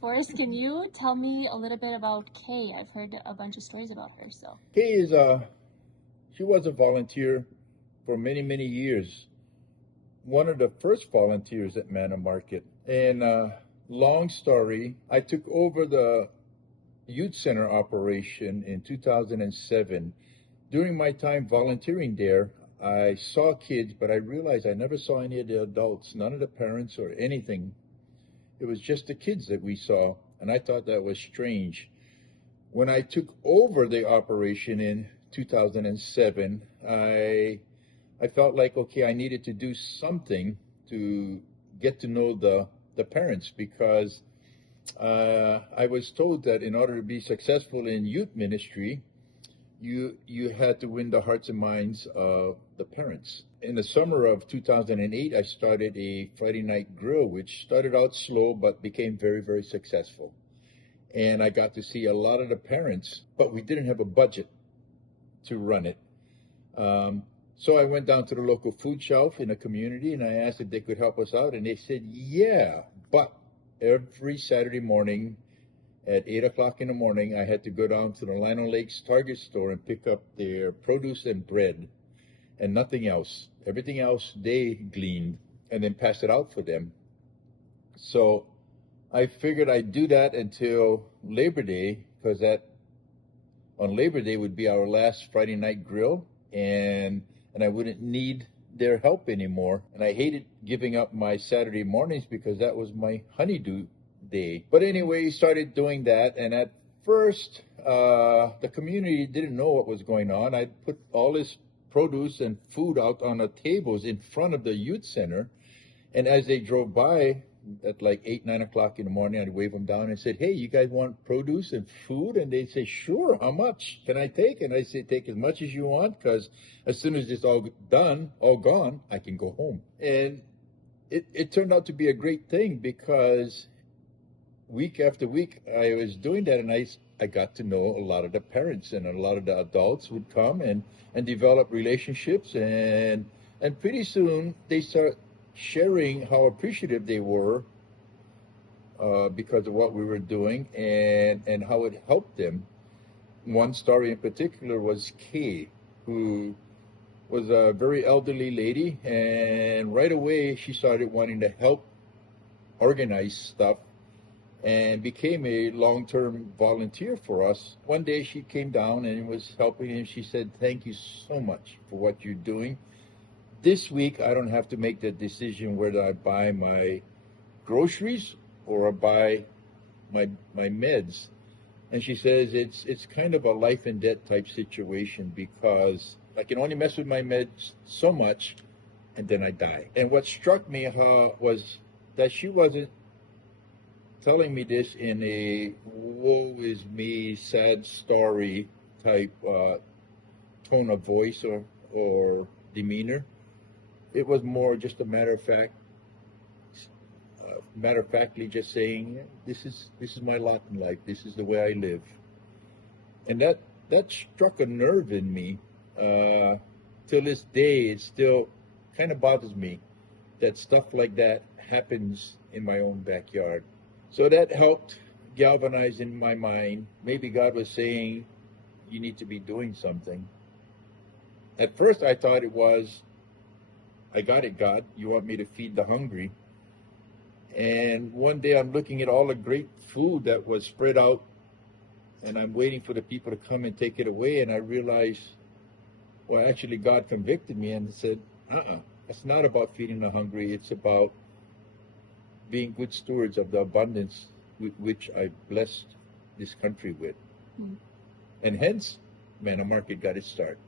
Forrest, can you tell me a little bit about Kay? I've heard a bunch of stories about her, so. Kay she was a volunteer for many, many years. One of the first volunteers at Manna Market. And long story, I took over the youth center operation in 2007. During my time volunteering there, I saw kids, but I realized I never saw any of the adults, none of the parents or anything. It was just the kids that we saw, and I thought that was strange. When I took over the operation in 2007, I felt like, okay, I needed to do something to get to know the parents, because I was told that in order to be successful in youth ministry, you had to win the hearts and minds of the parents. In the summer of 2008, I started a Friday night grill, which started out slow but became very, very successful. And I got to see a lot of the parents, but we didn't have a budget to run it. So I went down to the local food shelf in the community and I asked if they could help us out, and they said, yeah, but every Saturday morning at 8 o'clock in the morning, I had to go down to the Lino Lakes Target store and pick up their produce and bread and nothing else. Everything else they gleaned and then passed it out for them. So I figured I'd do that until Labor Day, because on Labor Day would be our last Friday night grill, and I wouldn't need their help anymore. And I hated giving up my Saturday mornings because that was my honeydew day. But anyway, started doing that, and at first the community didn't know what was going on. I put all this produce and food out on the tables in front of the youth center, and as they drove by at like 8, 9 o'clock in the morning, I'd wave them down and said, hey, you guys want produce and food? And they'd say, sure, how much can I take? And I say, take as much as you want, because as soon as it's all done, all gone, I can go home. And it turned out to be a great thing, because week after week I was doing that, and I got to know a lot of the parents, and a lot of the adults would come and develop relationships, and pretty soon they start sharing how appreciative they were because of what we were doing, and how it helped them. One story in particular was Kay, who was a very elderly lady, and right away she started wanting to help organize stuff and became a long-term volunteer for us. One day she came down and was helping, and she said, thank you so much for what you're doing. This week I don't have to make the decision whether I buy my groceries or I buy my meds. And she says it's kind of a life and death type situation, because I can only mess with my meds so much and then I die. And what struck me was that she wasn't telling me this in a woe is me, sad story type tone of voice or demeanor. It was more just a matter of factly just saying, this is my lot in life. This is the way I live. And that struck a nerve in me. Till this day, it still kind of bothers me that stuff like that happens in my own backyard. So that helped galvanize in my mind. Maybe God was saying, you need to be doing something. At first I thought it was, I got it, God. You want me to feed the hungry. And one day I'm looking at all the great food that was spread out, and I'm waiting for the people to come and take it away, and I realized, well, actually God convicted me and said, it's not about feeding the hungry. It's about being good stewards of the abundance with which I blessed this country with. And hence, Manna Market got its start.